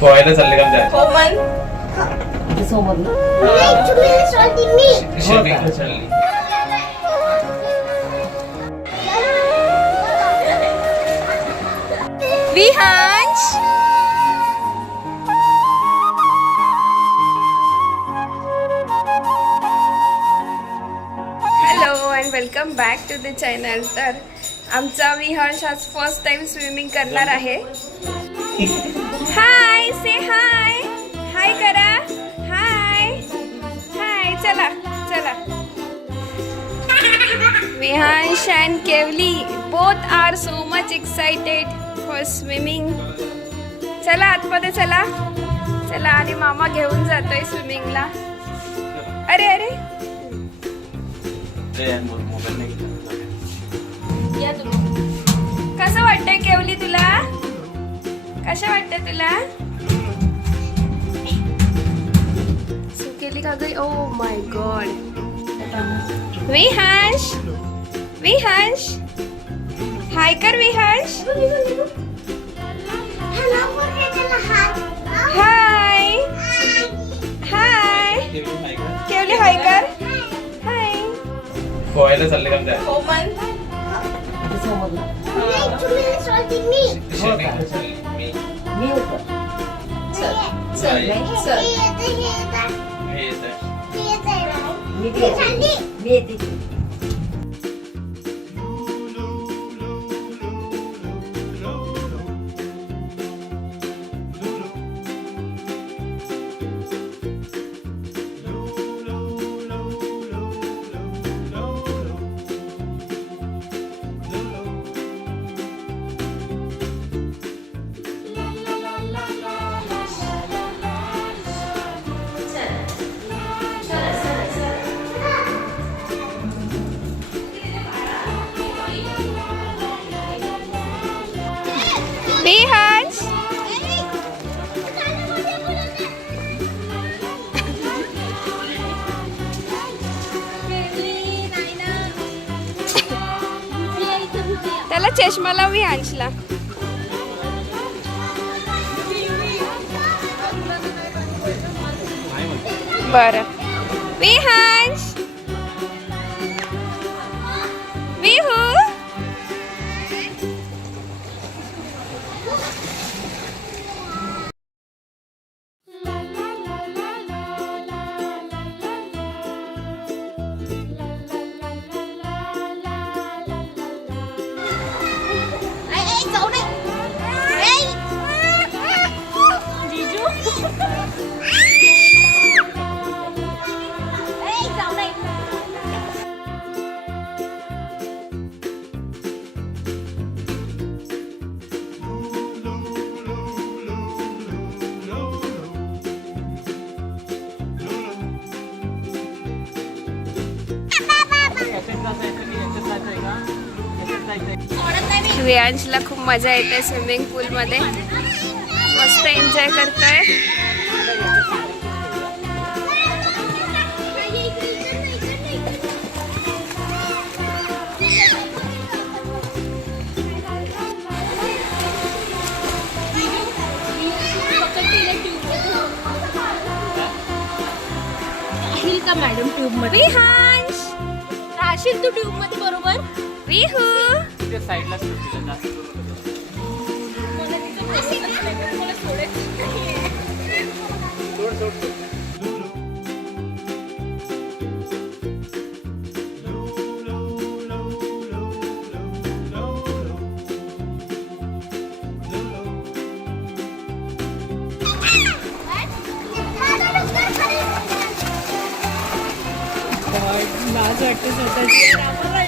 पोहायला चालले का चालली. Vihansh. Hello and welcome back to the channel तर आमचा विहांश आज फर्स्ट टाइम स्विमिंग करणार आहे. हाय से हाय हाय करा हाय हाय चला चला Vihansh and Kevali both are so much excited for swimming चला आतमध्ये चला चला आणि मामा घेऊन जातोय स्विमिंगला अरे अरे. कसं वाटतंय केवली तुला? कसं वाटतंय तुला? का गई ओ माय गॉड विहांश विहांश हाय कर विहांश हाय हाय? केवली हाय कर हाय पोहायला चालले का कोमल चालली मी मी. होतो नाही. चल. मी येत आहे. मी बी येते. मी येते की. Hans. त्याला चष्मा लाव विहांशला बर विहांश विहू श्रेयांशला खूप मजा येते स्विमिंग पूलमध्ये मस्त एन्जॉय करतोय. मॅडम ट्यूबमध्ये? राहशील तू ट्यूबमध्ये बरोबर? विहू तिथे साईडला स्वतःची. जास्त येत नाही हा ना, तेच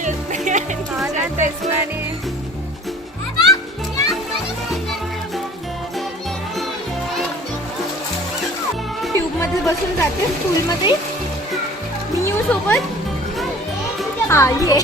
ना. आणि ट्यूबमध्ये बसून जाते स्कूल मध्ये मी येऊ सोबत? हा ये.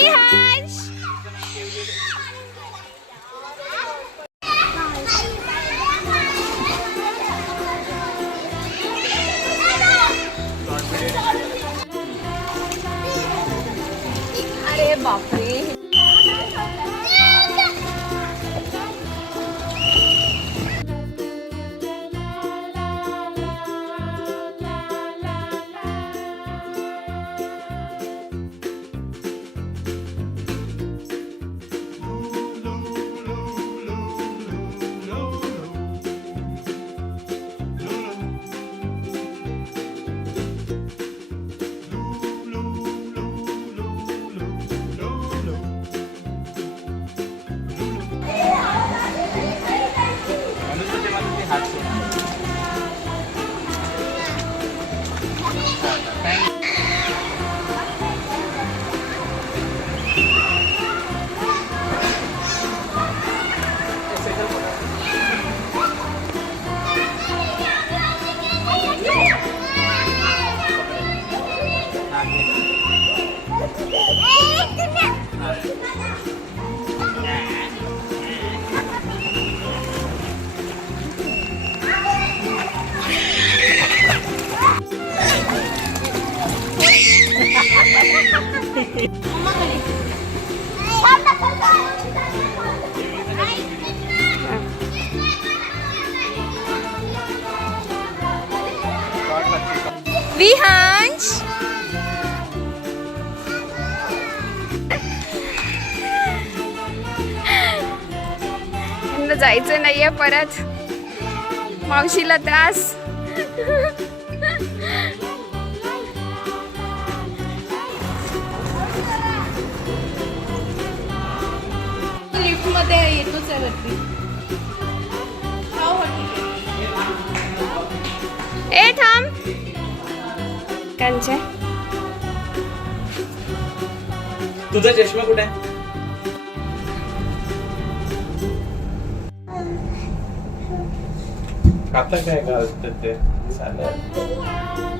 hey अरे बापरे हा, घे. विहांश? यांना जायचं नाहीये परत. मावशीला त्रास. लिफ्टमध्ये येतोच आहे वरती हो हो. ए थांब. कंचे तुझा चष्मा कुठे? आहे आता काय घालतात ते? चालेल.